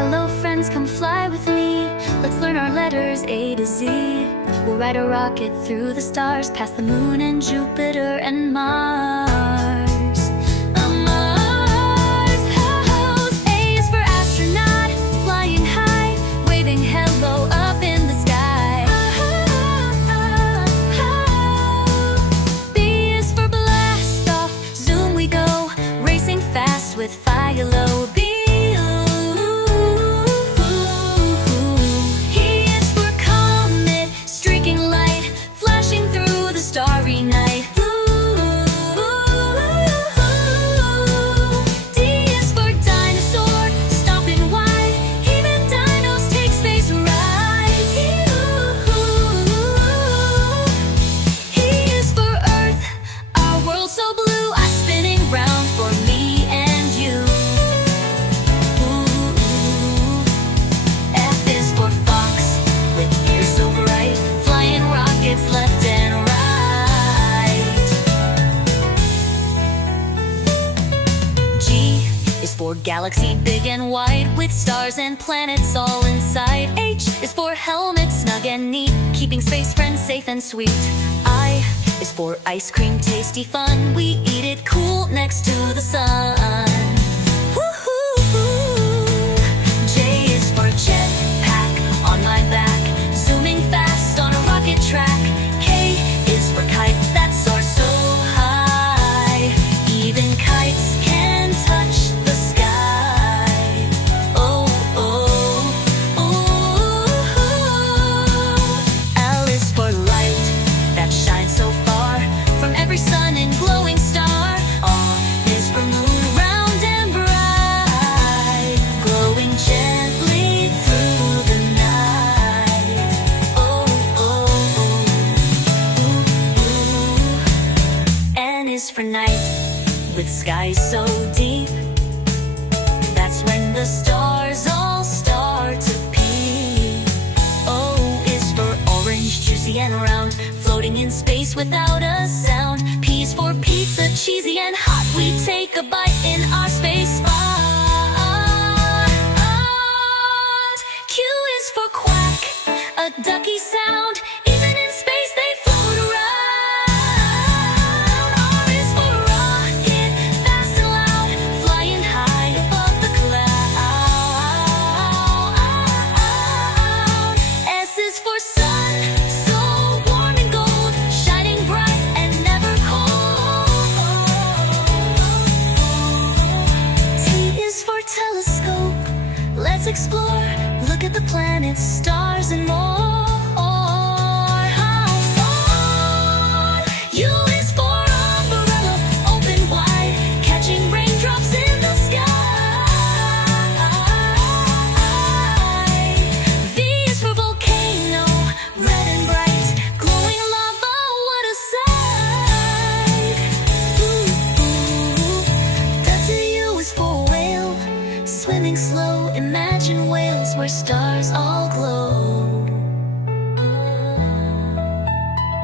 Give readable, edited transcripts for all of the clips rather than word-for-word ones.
Hello friends, come fly with me. Let's learn our letters A to Z. We'll ride a rocket through the stars, past the moon and Jupiter and Mars. Mars. A is for astronaut, flying high, waving hello up in the sky. B is for blast off, zoom we go, racing fast with fire low. Starry night. D is for dinosaur, stomping wide, even dinos take space rides. E is for Earth, our world so blue, a spinning round for me and you. F is for Fox, with ears so bright, flying rockets left and right. Is for galaxy big and wide, with stars and planets all inside. H is for helmet snug and neat, keeping space friends safe and sweet. I is for ice cream tasty fun, we eat it cool next to the sun. J is for jetpack, on my back, zooming fast on a rocket track. K is for kite that soars so high, even kites can touch the sky. Oh, oh, oh. L is for light that shines so far from every sun and glowing star. R is for moon round and bright, glowing gently through the night. Oh, oh, oh. N is for night, with skies so deep, that's when the stars all start to peep. O is for orange, juicy and round, floating in space without a sound. P is for pizza, cheesy and hot, we take a bite in our space spot. Q is for quack, a ducky sound, even in space they float around. R is for rocket, fast and loud, flying high above the cloud. S is for sun, so warm and gold, shining bright and never cold. T is for telescope, let's explore, look at the planets, stars and more. U is for umbrella, open wide, catching raindrops in the sky. V is for volcano, red and bright, glowing lava, what a sight. W is for whale, swimming slow, imagine whales where stars all glow.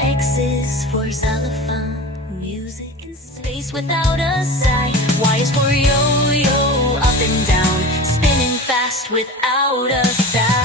X is for xylophone, music in space without a sigh. Y is for yo-yo, up and down, spinning fast without a sigh.